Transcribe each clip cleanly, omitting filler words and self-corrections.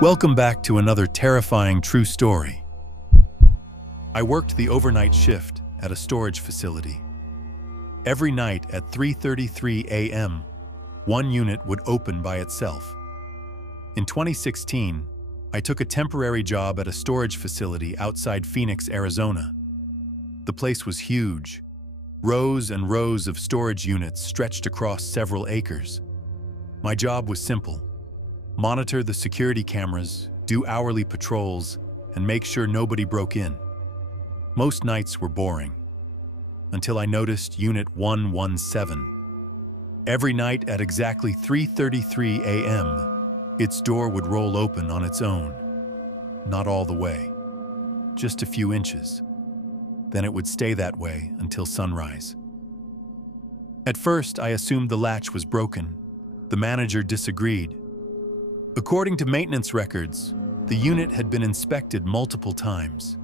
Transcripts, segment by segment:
Welcome back to another terrifying true story. I worked the overnight shift at a storage facility. Every night at 3:33 a.m., one unit would open by itself. In 2016, I took a temporary job at a storage facility outside Phoenix, Arizona. The place was huge. Rows and rows of storage units stretched across several acres. My job was simple: monitor the security cameras, do hourly patrols, and make sure nobody broke in. Most nights were boring, until I noticed Unit 117. Every night at exactly 3:33 a.m., its door would roll open on its own. Not all the way, just a few inches. Then it would stay that way until sunrise. At first, I assumed the latch was broken. The manager disagreed. According to maintenance records, the unit had been inspected multiple times.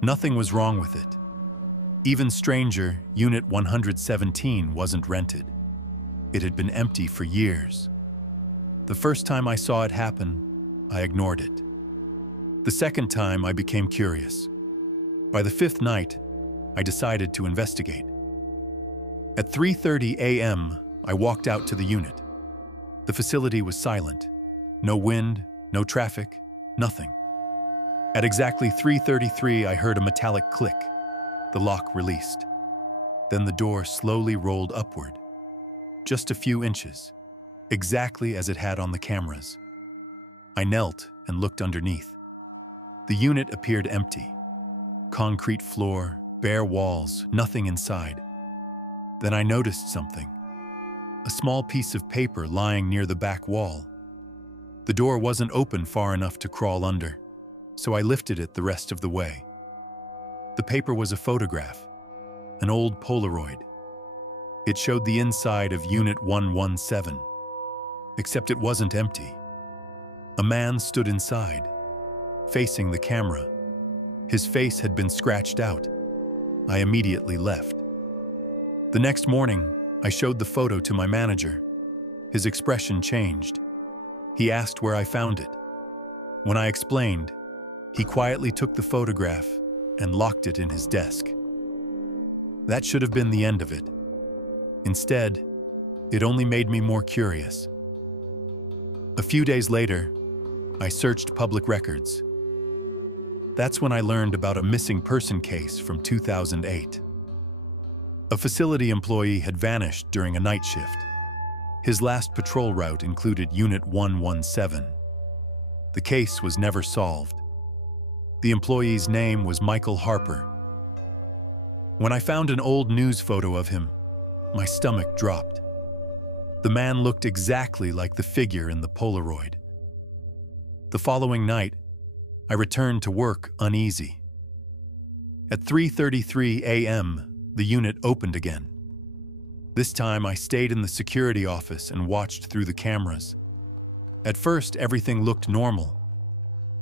Nothing was wrong with it. Even stranger, Unit 117 wasn't rented. It had been empty for years. The first time I saw it happen, I ignored it. The second time, I became curious. By the fifth night, I decided to investigate. At 3:30 a.m., I walked out to the unit. The facility was silent. No wind, no traffic, nothing. At exactly 3:33, I heard a metallic click. The lock released. Then the door slowly rolled upward. Just a few inches, exactly as it had on the cameras. I knelt and looked underneath. The unit appeared empty. Concrete floor, bare walls, nothing inside. Then I noticed something. A small piece of paper lying near the back wall. The door wasn't open far enough to crawl under, so I lifted it the rest of the way. The paper was a photograph, an old Polaroid. It showed the inside of Unit 117, except it wasn't empty. A man stood inside, facing the camera. His face had been scratched out. I immediately left. The next morning, I showed the photo to my manager. His expression changed. He asked where I found it. When I explained, he quietly took the photograph and locked it in his desk. That should have been the end of it. Instead, it only made me more curious. A few days later, I searched public records. That's when I learned about a missing person case from 2008. A facility employee had vanished during a night shift. His last patrol route included Unit 117. The case was never solved. The employee's name was Michael Harper. When I found an old news photo of him, my stomach dropped. The man looked exactly like the figure in the Polaroid. The following night, I returned to work uneasy. At 3:33 a.m., the unit opened again. This time, I stayed in the security office and watched through the cameras. At first, everything looked normal.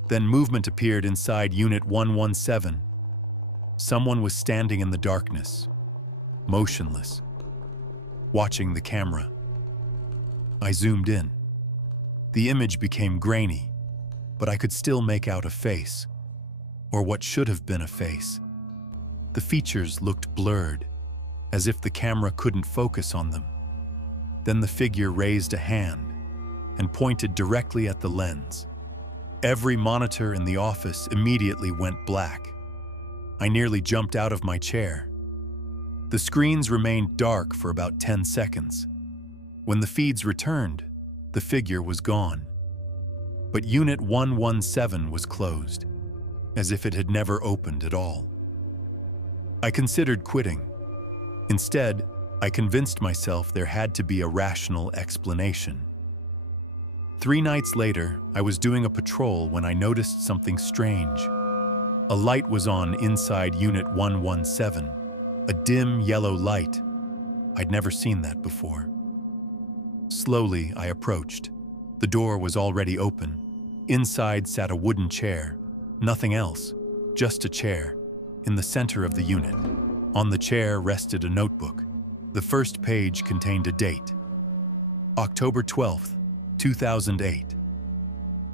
Then movement appeared inside Unit 117. Someone was standing in the darkness, motionless, watching the camera. I zoomed in. The image became grainy, but I could still make out a face, or what should have been a face. The features looked blurred, as if the camera couldn't focus on them. Then the figure raised a hand and pointed directly at the lens. Every monitor in the office immediately went black. I nearly jumped out of my chair. The screens remained dark for about 10 seconds. When the feeds returned, the figure was gone. But Unit 117 was closed, as if it had never opened at all. I considered quitting. Instead, I convinced myself there had to be a rational explanation. 3 nights later, I was doing a patrol when I noticed something strange. A light was on inside Unit 117, a dim yellow light. I'd never seen that before. Slowly, I approached. The door was already open. Inside sat a wooden chair. Nothing else, just a chair, in the center of the unit. On the chair rested a notebook. The first page contained a date: October 12th, 2008.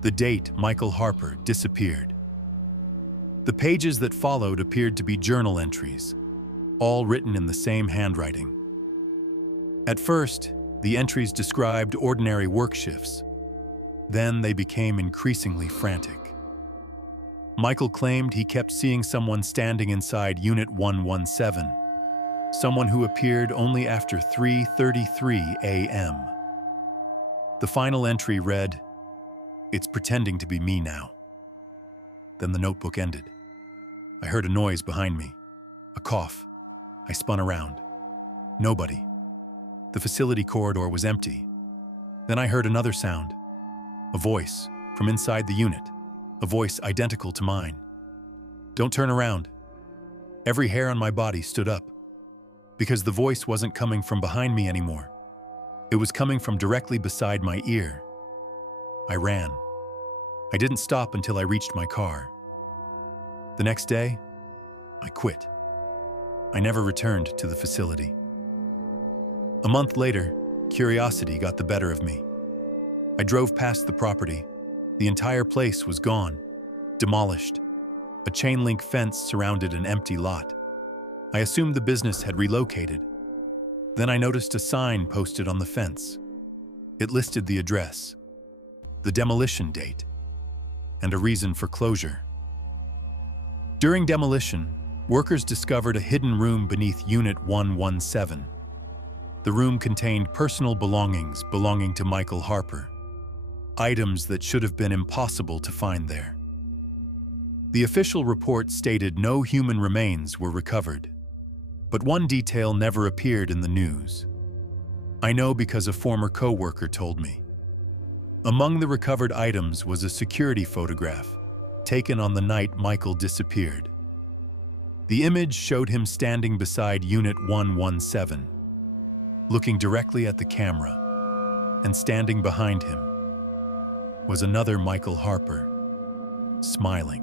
The date Michael Harper disappeared. The pages that followed appeared to be journal entries, all written in the same handwriting. At first, the entries described ordinary work shifts. Then they became increasingly frantic. Michael claimed he kept seeing someone standing inside Unit 117, someone who appeared only after 3:33 a.m. The final entry read, "It's pretending to be me now." Then the notebook ended. I heard a noise behind me, a cough. I spun around. Nobody. The facility corridor was empty. Then I heard another sound, a voice from inside the unit, a voice identical to mine. "Don't turn around." Every hair on my body stood up, because the voice wasn't coming from behind me anymore. It was coming from directly beside my ear. I ran. I didn't stop until I reached my car. The next day, I quit. I never returned to the facility. A month later, curiosity got the better of me. I drove past the property. The entire place was gone, demolished. A chain-link fence surrounded an empty lot. I assumed the business had relocated. Then I noticed a sign posted on the fence. It listed the address, the demolition date, and a reason for closure. During demolition, workers discovered a hidden room beneath Unit 117. The room contained personal belongings belonging to Michael Harper, items that should have been impossible to find there. The official report stated no human remains were recovered, but one detail never appeared in the news. I know because a former co-worker told me. Among the recovered items was a security photograph taken on the night Michael disappeared. The image showed him standing beside Unit 117, looking directly at the camera, and standing behind him was another Michael Harper, smiling.